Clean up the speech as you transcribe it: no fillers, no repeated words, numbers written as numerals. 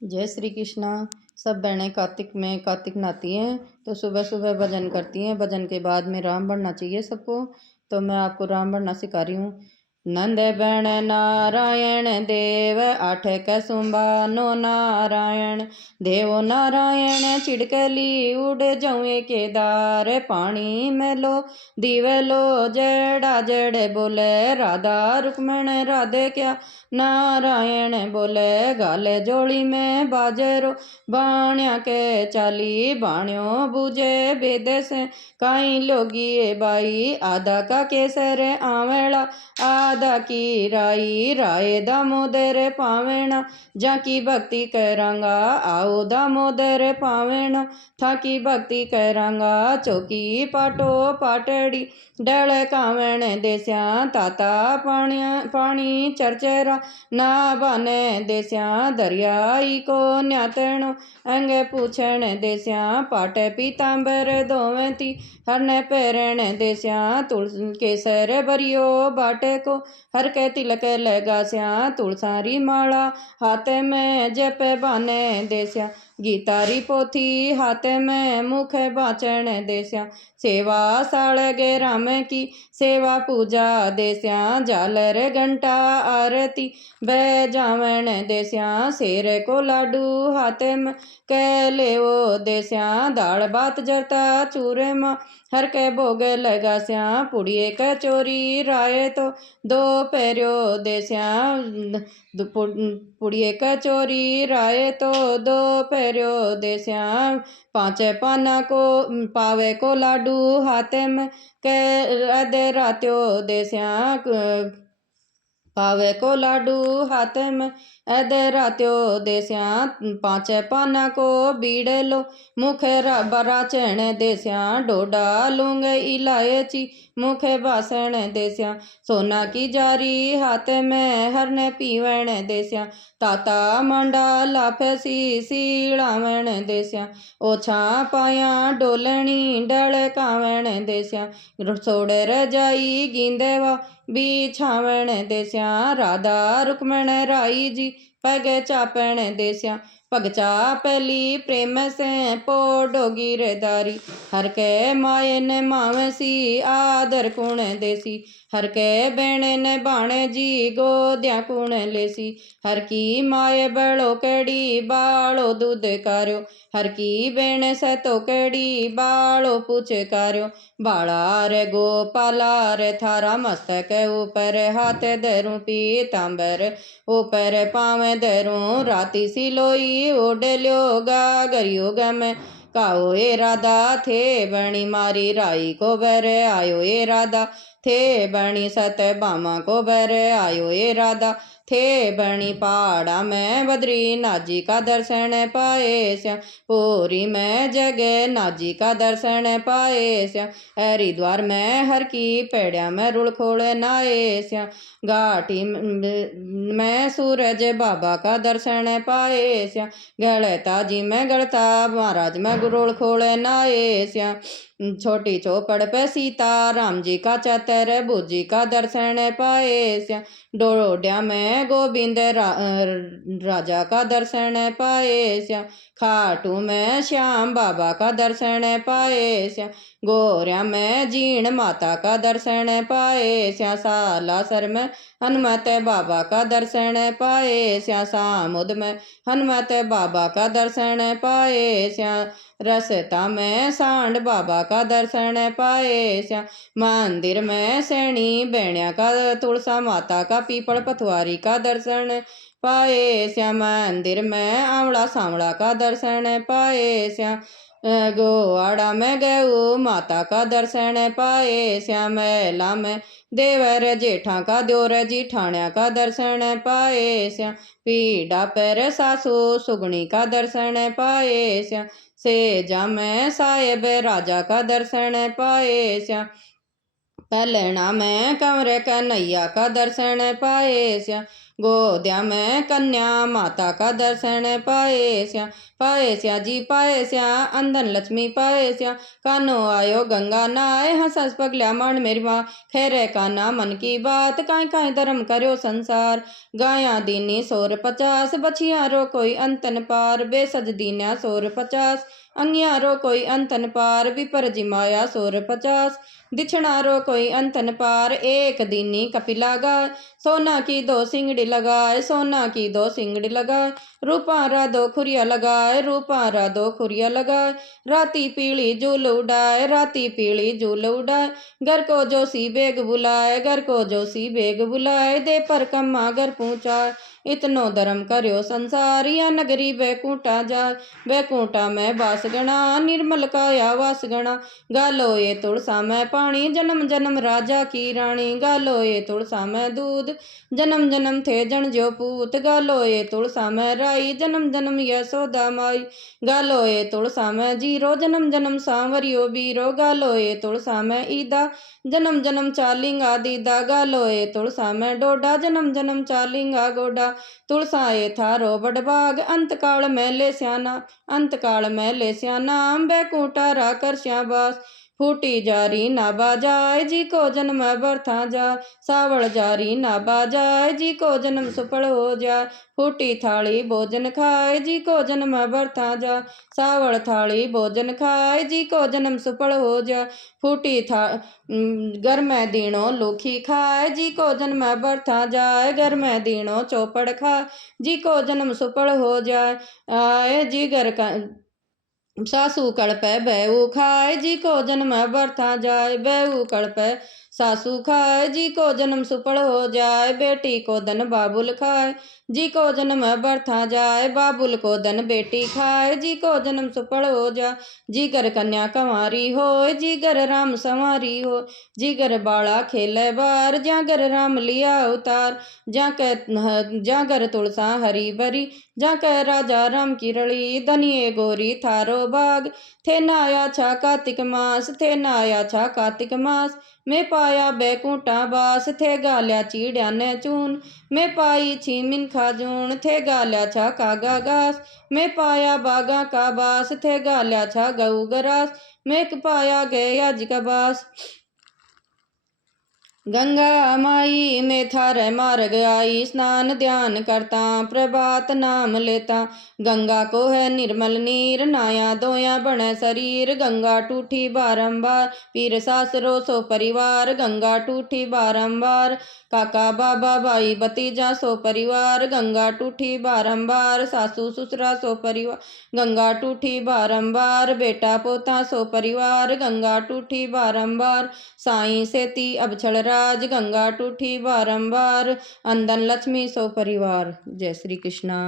जय श्री कृष्णा। सब बहनें कार्तिक में कार्तिक नहाती हैं तो सुबह सुबह भजन करती हैं। भजन के बाद में राम बनना चाहिए सबको। तो मैं आपको राम बनना सिखा रही हूँ। नंद बण नारायण देव आठ कसुम्बानो नारायण देवो नारायण चिड़कली उड़ जाऊँ केदार पानी में लो दीवलो जड़ा जड़ बोले राधा रुक्मण राधे क्या नारायण बोले गाले जोड़ी में बाजरो बाण्या के चाली बाण्यो बुझे बेद से काई लोगी बाई आधा का केसर आवेला आधा की राई राय दामोदर पावेणा जाकी भक्ति करांगा आओ दामोदर पावेणा थाकी भक्ति करांगा चौकी पाटो पाटड़ी डल कावण देस्या ताता पानी चरचरा ना बने देस्या दरियाई को न्यातणो अंग पूछण देस्या पाट पीतांबर दोवती हरने पैरण देस्या तुलसी केसर बरियो बाटे को हर के तिलक लगास्या तुलसारी माला हाथ में जप बाने देस्या गीतारी पोथी हाथ में मुख बाचण देस्या सेवा साड़गे राम की सेवा पूजा देस्या झालर घंटा आरती बह जावण देस्या शेर को लाडू हाथ में कह ले वो देस्या दाल बात जरता चूरे माँ हर के भोग लगास्या पुड़िए कचोरी राय तो दो पैरियो देस्या पुड़िए कचोरी राय तो दो पैरियो देस्या पाँच पाना को पावे को लाडू हाथे में के रात्यो देस्या पावे को लाडू हाथ में अदे रात्यो देस्या पाँच पाना को बीड़े लो मुख बरा चण देस्या डोडा लूंग इलायची मुखे बासण देस्या सोना की जारी हाथ में हरने पीवण देस्या ताता मंडा लाफसी सीड़ावण देस्या ओछा पाया डोलनी डल कावण देस्या सोड़ रजाई गिंदेवा बिछावण देस्या राधा रुक्मण राई जी पग चापण देस्या पग चापली प्रेम से पोडो गिरधारी हर के माये ने मावसी आदर कुण देसी हर के बेणे ने बाणे जी गोद्या कुण लेसी हर की माये बड़ो कड़ी बाड़ो दूध कार्यो हर की बेण से तो कड़ी बाड़ो पूछ कार्यो बाड़ा रे गोपाला रे थारा मस्तक ऊपर हाथ धरूं पीतांबर ऊपर पाँव धरूं राती सिलोई ओडल्यो गागरियो गम काओ ए राधा थे बणी मारी राई को बर आयो ए राधा थे बणी सत बामा को बर आयो ए राधा थे बणी पहाड़ा में बद्री नाजी का दर्शन पाए श्या पूरी में जगह नाजी का दर्शन पाए श्या हरिद्वार में हर की पेड़िया में रुड़ खोड़ नाए श्या घाटी में सूरज बाबा का दर्शन पाए श्या गलता जी में गलता महाराज में रुड़ खोड़ नाए श्या छोटी चौपड़ पे सीता राम जी का चतर बुजी का दर्शन पाए श्या डोड्या में गोविंद राजा का दर्शन पाए श्या खाटू में श्याम बाबा का दर्शन पाए श्या गोरिया में जीण माता का दर्शन पाए श्या सालासर में हनुमत बाबा का दर्शन पाए श्या सामुद में हनुमत बाबा का दर्शन पाए श्या रसता में सांड बाबा का दर्शन पाए श्या मंदिर में सैनी बेणिया का तुलसा माता का पीपल पथवारी का दर्शन पाए श्या मंदिर में आंवला सांवला का दर्शन पाए श्या गोवाड़ा में गऊ माता का दर्शन पाए श्या मेला में देवर जेठा का द्योर जीठाण्या का दर्शन पाए श्या पीड़ा पर सासू सुगणी का दर्शन पाए श्या सेजा में साहेब राजा का दर्शन पाए श्या पलना में कंवर कन्हैया का दर्शन पाए श्या गोद्या में कन्या माता का दर्शन पाए स्या जी पाए स्या अंधन लक्ष्मी पाए स्या। कानो आयो गंगा नहाए हंस पगल्या मन मेरी माँ खैरे काना मन की बात काई काई धर्म करो संसार। गाया दीनी 150 बछिया रो कोई अंतन पार बेसज दीन्या 150 अंगियारो कोई अंतन पार विपर जिमाया 150 दिछणारो कोई अंतन पार। एक दीनी कपिला गाय सोना की 2 सिंगड़ी लगाए सोना की 2 सिंगड़ी लगाए रूपारा 2 खुरिया लगाए रूपारा 2 खुरिया लगाए। राती पीली झूल उड़ाए राती पीली झूल उड़ाए घर को जोशी बेग बुलाए घर को जोशी बेग बुलाए दे पर कम्मा घर पहुँचाए। इतनो धर्म करो संसार या नगरी बैकुंठा जाए बैकुंठा में बास गणा निर्मल काया वास गणा। गालो ये तुलसा में पानी जन्म जन्म राजा की रानी गालो ये तुलसा में दूध जन्म जन्म थे जन जो पूत। गालो ये तुलसा में राई जन्म जन्म यशोदा माई गालो ये तुलसा में जीरो जन्म जन्म सांवरियो बीरो। गालो ये तुलसा में ईदा जन्म जन्म चालिंगा दीदा गालो ये तुलसा में डोडा जन्म जन्म चालिंगा गोडा। तुलसा ये थारो बड़बाग अंत काल में ले स्याना अंत काल में ले स्याना बैकुंठा रा कर श्याबास। फूटी जारी ना बाजाए जी को जन्म बरथा जाए सावल जारी ना बाजाए जी को जन्म सुफल हो जाए। फूटी थाली भोजन खाए जी को जन्म बरथा जाए सावल थाली भोजन खाए जी को जन्म सुफल हो जाए। फूटी था घर में दीनो लूखी खाए जी को जन्म बरथा जाए घर में दीनो चौपड़ खाए जी को जन्म सुफल हो जाए। आए जी घर का सासू कड़पे बेऊ खाए जी को जन्म बरथा जाए बेऊ कड़पे सासू खाए जी को जन्म सुफल हो जाए। बेटी को धन बाबुल खाए जी को जन्म बरथा जाए बाबुल को धन बेटी खाए जी को जन्म सुफल हो जाए। जी घर कन्या कंवारी हो जी घर राम संवारी हो जी घर बाड़ा खेले बार ज्या घर राम लिया उतार। ज्या घर तुलसा हरी भरी जा कह राजा राम की रड़ी धनिये गोरी थारो बाग। थे नाया छा कार्तिक मास थे नाया छा कार्तिक मास मैं पाया बैकुंठा बास। थे गाल्या चीड़िया ने चून मैं पाई छी मिनखा जून थे गाल्या छा कागा घास मैं पाया बागा का बास। थे गाल्या छा गऊ गरास मैं पाया गया जी का बास। गंगा माई में थारे मार्ग आई स्नान ध्यान करता प्रभात नाम लेता। गंगा को है निर्मल नीर नाया धोया बने शरीर। गंगा टूठी बारंबार पीर सासरो सो परिवार गंगा टूठी बारंबार काका बाबा भाई भतीजा सो परिवार। गंगा टूठी बारंबार सासू ससुरा सो परिवार गंगा टूठी बारंबार बेटा पोता सो परिवार। गंगा टूठी बारंबार साईं सेती अब छड़ राज गंगा टूठी बारंबार अंधन लक्ष्मी सो परिवार। जय श्री कृष्णा।